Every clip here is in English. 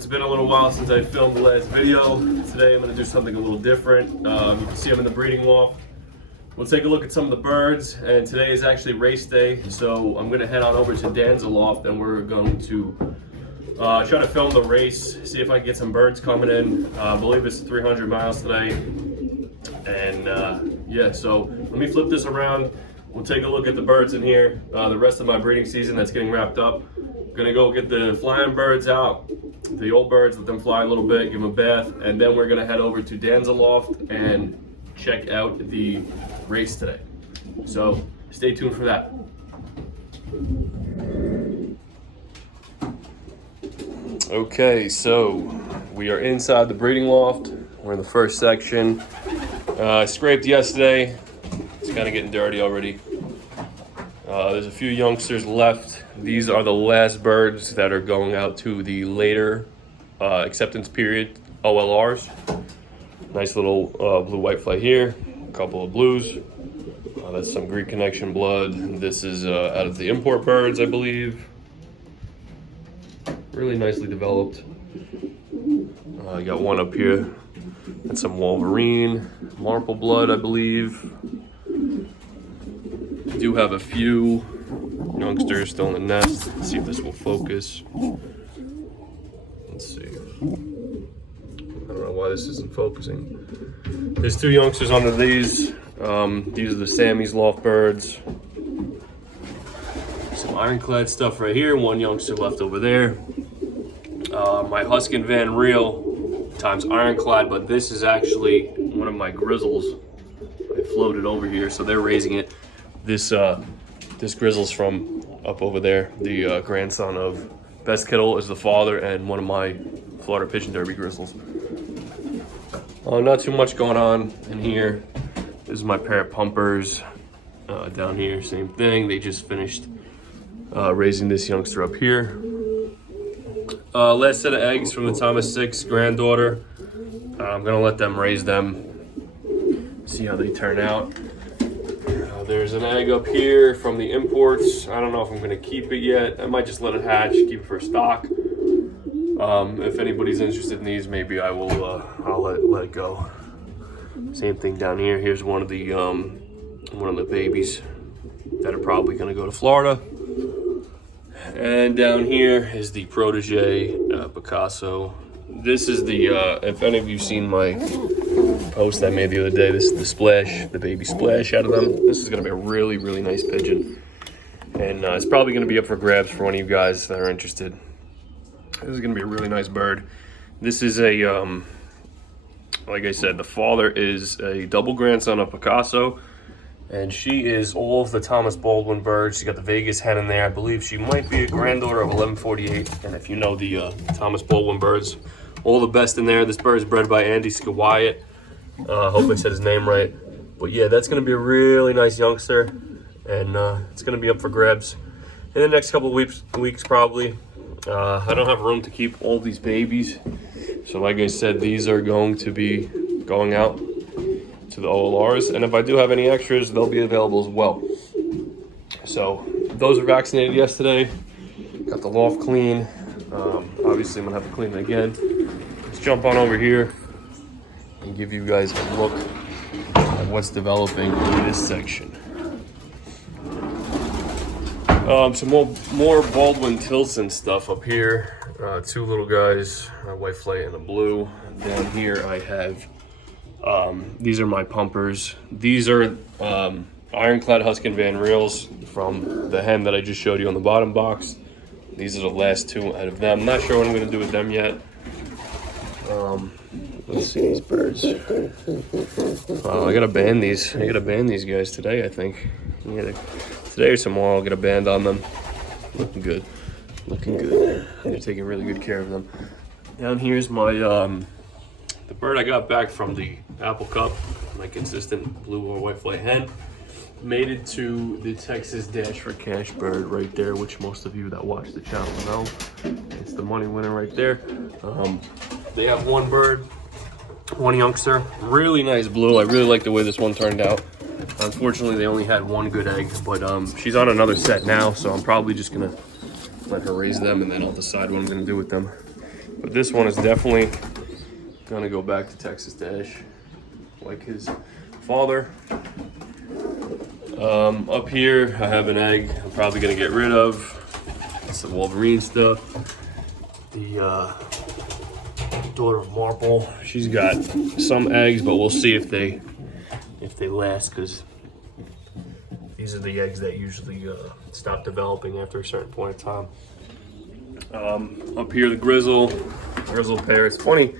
it's been a little while since I filmed the last video. Today I'm going to do something a little different. You can see I'm in the breeding loft. We'll take a look at some of the birds, and today is actually race day, so I'm going to head on over to Dan's loft and we're going to try to film the race, see if I can get some birds coming in. I believe it's 300 miles today, and yeah, so let me flip this around. We'll take a look at the birds in here. The rest of my breeding season that's getting wrapped up. Gonna go get the flying birds out, the old birds, let them fly a little bit, give them a bath, and then we're gonna head over to Dan's loft and check out the race today. So stay tuned for that. Okay, so we are inside the breeding loft. We're in the first section. I scraped yesterday. It's kind of getting dirty already. There's a few youngsters left. These are the last birds that are going out to the later acceptance period OLRs. Nice little blue-white flight here. A couple of blues. That's some Greek connection blood. This is out of the import birds, I believe. Really nicely developed. I got one up here. That's some Wolverine, Marple blood, I believe. Do have a few youngsters still in the nest. Let's see if this will focus. Let's see. I don't know why this isn't focusing. There's two youngsters under these. These are the Sammy's Loft birds. Some ironclad stuff right here. One youngster left over there. My Huskin Van Reel times ironclad, but this is actually one of my grizzles. I floated over here, so they're raising it. This grizzle's from up over there. The grandson of Best Kittle is the father, and one of my Florida Pigeon Derby grizzles. Not too much going on in here. This is my pair of pumpers. Down here, same thing. They just finished raising this youngster up here. Last set of eggs from the Thomas 6 granddaughter. I'm gonna let them raise them. See how they turn out. There's an egg up here from the imports. I don't know if I'm gonna keep it yet. I might just let it hatch, keep it for stock. If anybody's interested in these, maybe I will. I'll let it go. Same thing down here. Here's one of the babies that are probably gonna go to Florida. And down here is the protege Picasso. This is the if any of you've seen my post I made the other day, this is the splash, the baby splash out of them. This is gonna be a really, really nice pigeon. And it's probably gonna be up for grabs for one of you guys that are interested. This is gonna be a really nice bird. This is a, like I said, the father is a double grandson of Picasso, and she is all of the Thomas Baldwin birds. She's got the Vegas hen in there. I believe she might be a granddaughter of 1148. And if you know the Thomas Baldwin birds, all the best in there. This bird is bred by Andy Skawyatt. Hope I said his name right. But yeah, that's gonna be a really nice youngster, and it's gonna be up for grabs in the next couple of weeks probably. I don't have room to keep all these babies. So like I said, these are going to be going out to the OLRs, and if I do have any extras, they'll be available as well. So those are vaccinated yesterday. Got the loft clean. Obviously I'm gonna have to clean it again. Let's jump on over here and give you guys a look at what's developing in this section. Some more Baldwin Tilson stuff up here. Two little guys, a white flight and a blue. Down here I have these are my pumpers. These are ironclad Huskin Van Reels from the hen that I just showed you on the bottom box. These are the last two out of them. I'm not sure what I'm going to do with them yet. Let's see these birds. I gotta ban these. I gotta ban these guys today, I think. Today or tomorrow I'll get a band on them. Looking good. Looking good. They're taking really good care of them. Down here's my the bird I got back from the Apple Cup, my consistent blue or white flight hen. Made it to the Texas Dash for Cash bird right there, which most of you that watch the channel know. It's the money winner right there. They have one bird, one youngster, really nice blue. I really like the way this one turned out. Unfortunately, they only had one good egg, but she's on another set now, so I'm probably just gonna let her raise them, and then I'll decide what I'm gonna do with them. But this one is definitely gonna go back to Texas Dash, like his father. Up here, I have an egg I'm probably gonna get rid of. It's the Wolverine stuff. The daughter of Marple. She's got some eggs, but we'll see if they last, because these are the eggs that usually stop developing after a certain point of time. Up here, the grizzle pair. It's funny,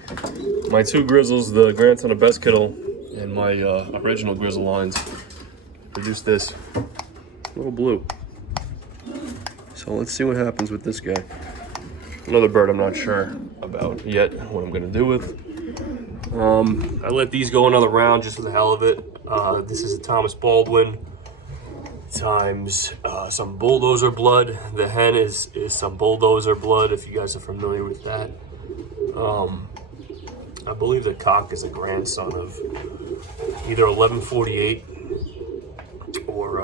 my two grizzles, the grandson of Best Kittle and my original grizzle lines, produced this little blue. So let's see what happens with this guy. Another bird I'm not sure about yet what I'm gonna do with. I let these go another round just for the hell of it. This is a Thomas Baldwin times some bulldozer blood. The hen is some bulldozer blood, if you guys are familiar with that. I believe the cock is a grandson of either 1148 or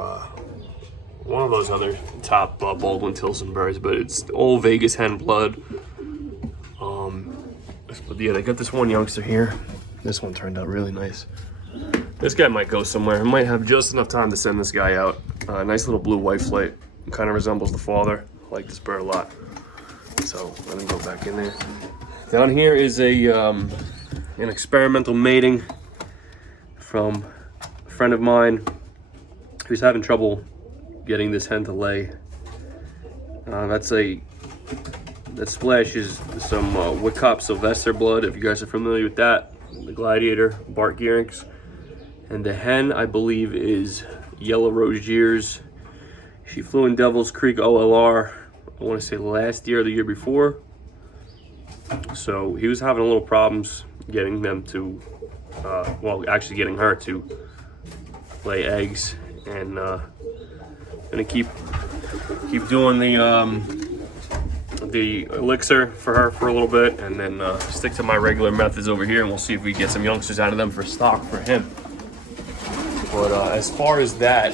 one of those other top Baldwin Tilson birds, but it's old Vegas hen blood. But yeah, they got this one youngster here. This one turned out really nice. This guy might go somewhere. I might have just enough time to send this guy out. Nice little blue white flight. Kind of resembles the father. I like this bird a lot. So let me go back in there. Down here is an experimental mating from a friend of mine who's having trouble getting this hen to lay. That splashes some Wickop Sylvester blood, if you guys are familiar with that. The Gladiator, Bart Gearinks. And the hen, I believe, is Yellow Rose Jeers. She flew in Devil's Creek OLR, I want to say last year or the year before. So he was having a little problems getting them to, actually getting her to lay eggs. And gonna keep doing the elixir for her for a little bit, and then stick to my regular methods over here, and we'll see if we get some youngsters out of them for stock for him. But as far as that,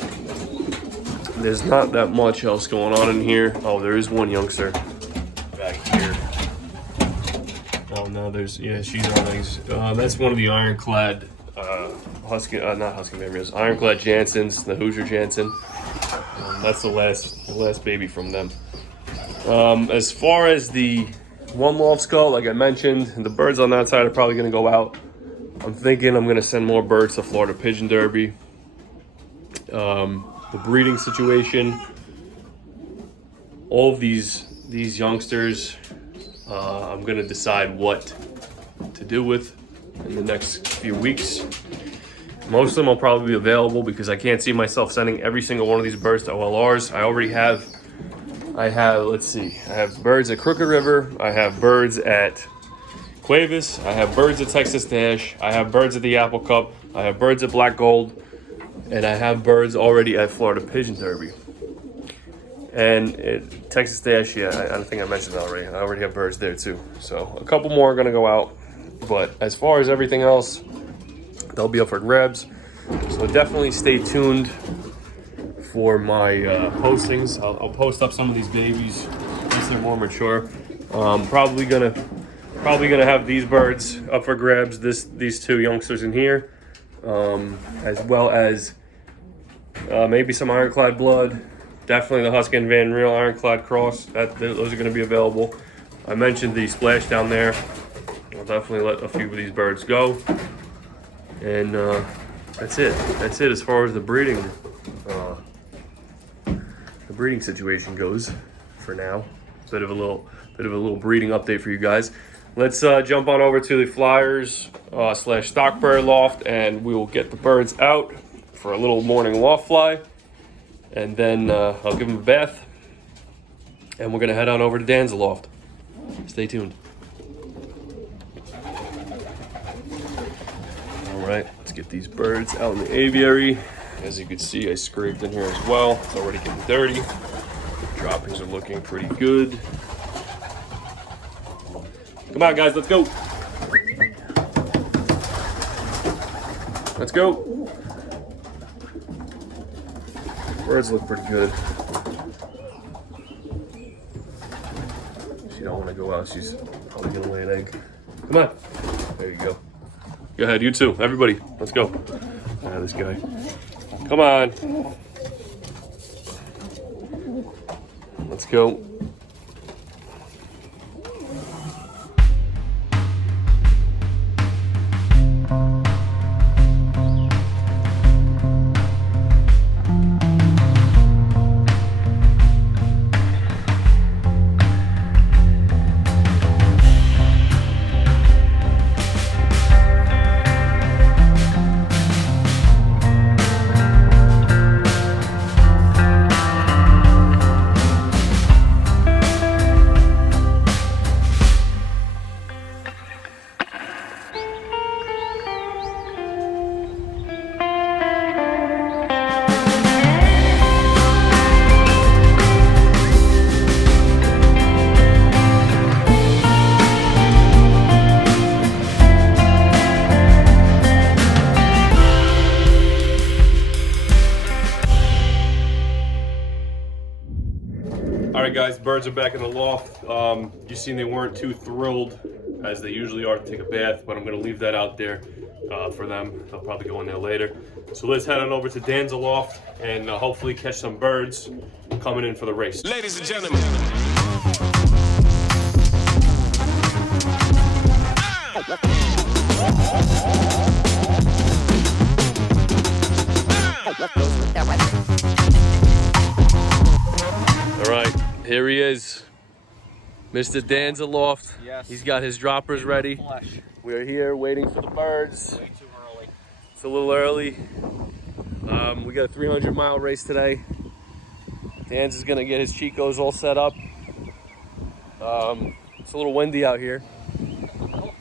there's not that much else going on in here. Oh, there is one youngster back here. Oh no, she's on eggs. That's one of the ironclad ironclad Jansons, the Hoosier Jansen. That's the last baby from them. As far as the one Loft skull, like I mentioned, the birds on that side are probably going to go out. I'm thinking I'm going to send more birds to Florida Pigeon Derby. The breeding situation, all of these youngsters, I'm going to decide what to do with in the next few weeks. Most of them will probably be available because I can't see myself sending every single one of these birds to OLRs. I have birds at Crooked River, I have birds at Cuevas, I have birds at Texas Dash, I have birds at the Apple Cup, I have birds at Black Gold, and I have birds already at Florida Pigeon Derby. And at Texas Dash, I think I mentioned that already. I already have birds there too. So a couple more are gonna go out. But as far as everything else, they'll be up for grabs. So definitely stay tuned for my postings. I'll post up some of these babies once they're more mature. Probably gonna have these birds up for grabs. These two youngsters in here, as well as maybe some ironclad blood. Definitely the Husky and Van Riel ironclad cross. Those are going to be available. I mentioned the splash down there. I'll definitely let a few of these birds go. And that's it. That's it as far as the breeding situation goes for now. Bit of a little breeding update for you guys. Let's jump on over to the Flyers / stock bird loft, and we will get the birds out for a little morning loft fly, and then I'll give them a bath, and we're gonna head on over to Dan's loft. Stay tuned. All right, let's get these birds out in the aviary. As you can see, I scraped in here as well. It's already getting dirty. The droppings are looking pretty good. Come on, guys, let's go. Let's go. Birds look pretty good. She don't want to go out. She's Probably gonna lay an egg. Come on. There you go. Go ahead, you too. Everybody, let's go. This guy. Come on. Let's go. All right, guys, birds are back in the loft. You seen they weren't too thrilled, as they usually are, to take a bath, but I'm gonna leave that out there for them. They'll probably go in there later. So let's head on over to Dan's loft and hopefully catch some birds coming in for the race. Ladies and gentlemen. All right, here he is, Mr. Dan's loft. Yes. He's got his droppers ready. We're here waiting for the birds. Way too early. It's a little early. We got a 300-mile race today. Dan's is gonna get his Chicos all set up. It's a little windy out here. A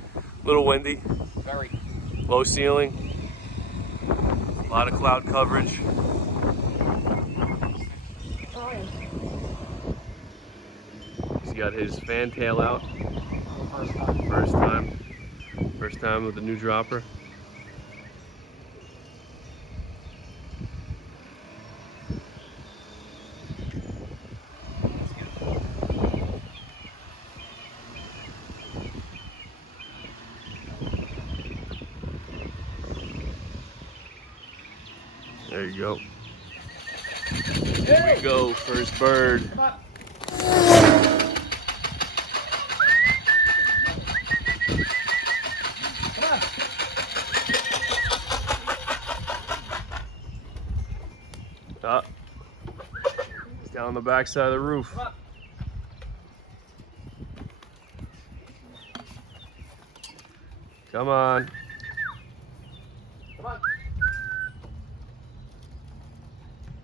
little windy. Very. Low ceiling. A lot of cloud coverage. He's got his fantail out. First time with the new dropper. There you go. Here we go, first bird. Come on. Come on. Ah, he's down on the back side of the roof. Come on. Come on. Come on.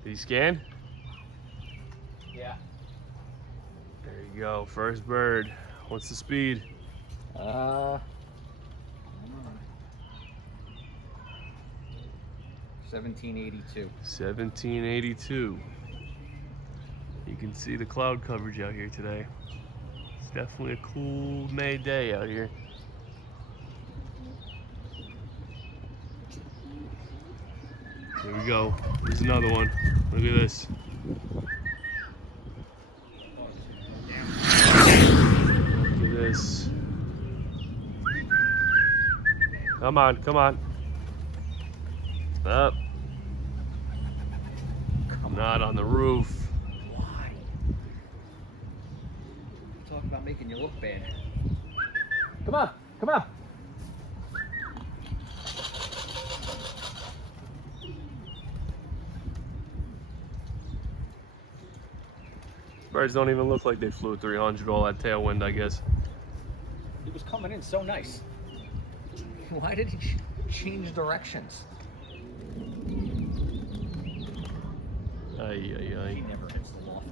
Did he scan? Yeah. There you go, first bird. What's the speed? 1782. 1782. You can see the cloud coverage out here today. It's definitely a cool May day out here. Here we go. There's another one. Look at this. Look at this. Come on, come on. Up. Not on the roof. Why? Talk about making you look bad. Come on. Come on. Birds don't even look like they flew 300 all that tailwind, I guess. He was coming in so nice. Why did he change directions? Ay, ay, He ay. never hits the loft.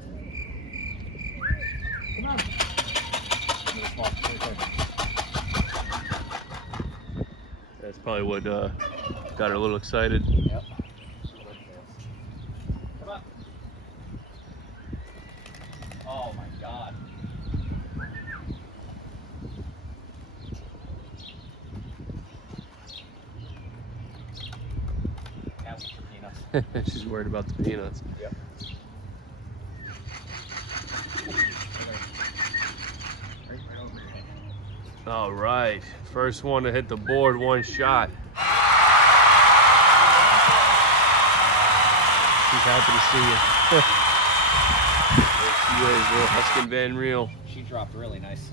Come on. Give me the small. Right there. That's probably what got her a little excited. Yep. Come on. Oh my God. Now with the peanuts. She's worried about the peanuts. Yep. Right over your head. All right, first one to hit the board, one shot. She's happy to see you. There she is, little Huskin Van Reel. She dropped really nice.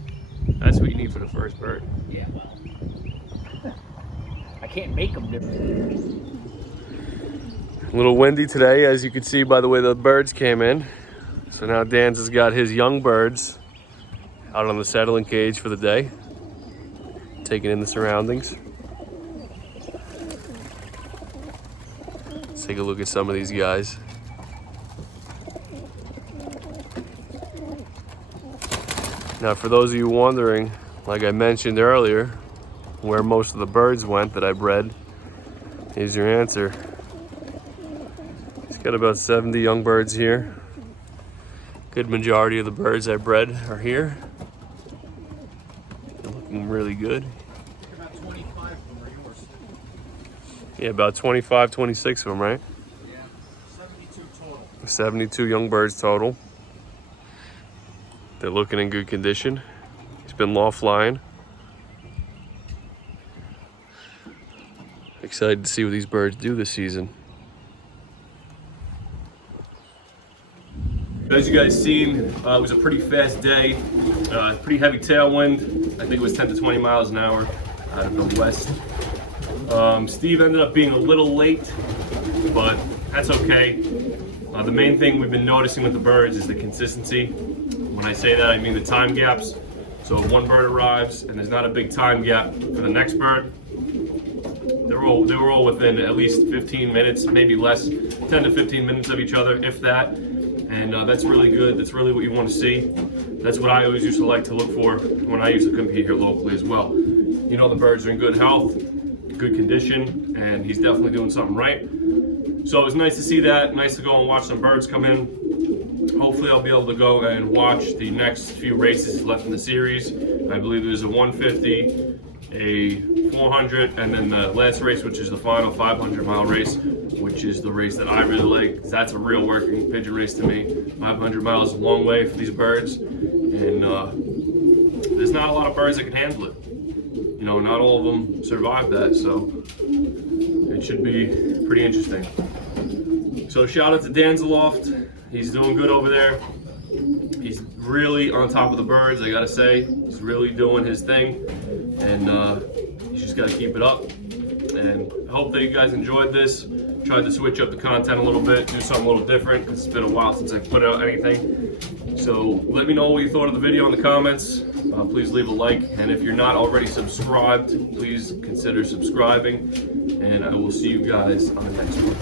That's what you need for the first bird. Yeah, well. I can't make them different. A little windy today, as you can see by the way the birds came in. So now Dan's has got his young birds out on the settling cage for the day, taking in the surroundings. Let's take a look at some of these guys. Now, for those of you wondering, like I mentioned earlier, where most of the birds went that I bred, here's your answer. He's got about 70 young birds here. Good majority of the birds I bred are here. They're looking really good. About 25 of them are yours. Yeah, about 25, 26 of them, right? Yeah, 72 total. 72 young birds total. They're looking in good condition. He's been loft flying. Excited to see what these birds do this season. As you guys seen, it was a pretty fast day. Pretty heavy tailwind. I think it was 10 to 20 miles an hour out of the west. Steve ended up being a little late, but that's okay. The main thing we've been noticing with the birds is the consistency. When I say that, I mean the time gaps. So if one bird arrives and there's not a big time gap for the next bird, they were all within at least 15 minutes, maybe less, 10 to 15 minutes of each other, if that. And that's really good. That's really what you want to see. That's what I always used to like to look for when I used to compete here locally as well. You know the birds are in good health, good condition, and he's definitely doing something right. So it was nice to see that. Nice to go and watch some birds come in. Hopefully I'll be able to go and watch the next few races left in the series. I believe there's a 150, a 400, and then the last race, which is the final 500-mile race, which is the race that I really like. That's a real working pigeon race to me. 500 miles is a long way for these birds, and there's not a lot of birds that can handle it. You know, not all of them survive that, so it should be pretty interesting. So shout out to Dan's Loft. He's doing good over there. He's really on top of the birds, I gotta say. He's really doing his thing, and he's just gotta keep it up. And I hope that you guys enjoyed this. Tried to switch up the content a little bit, do something a little different, because it's been a while since I put out anything. So let me know what you thought of the video in the comments. Please leave a like, and if you're not already subscribed, please consider subscribing, and I will see you guys on the next one.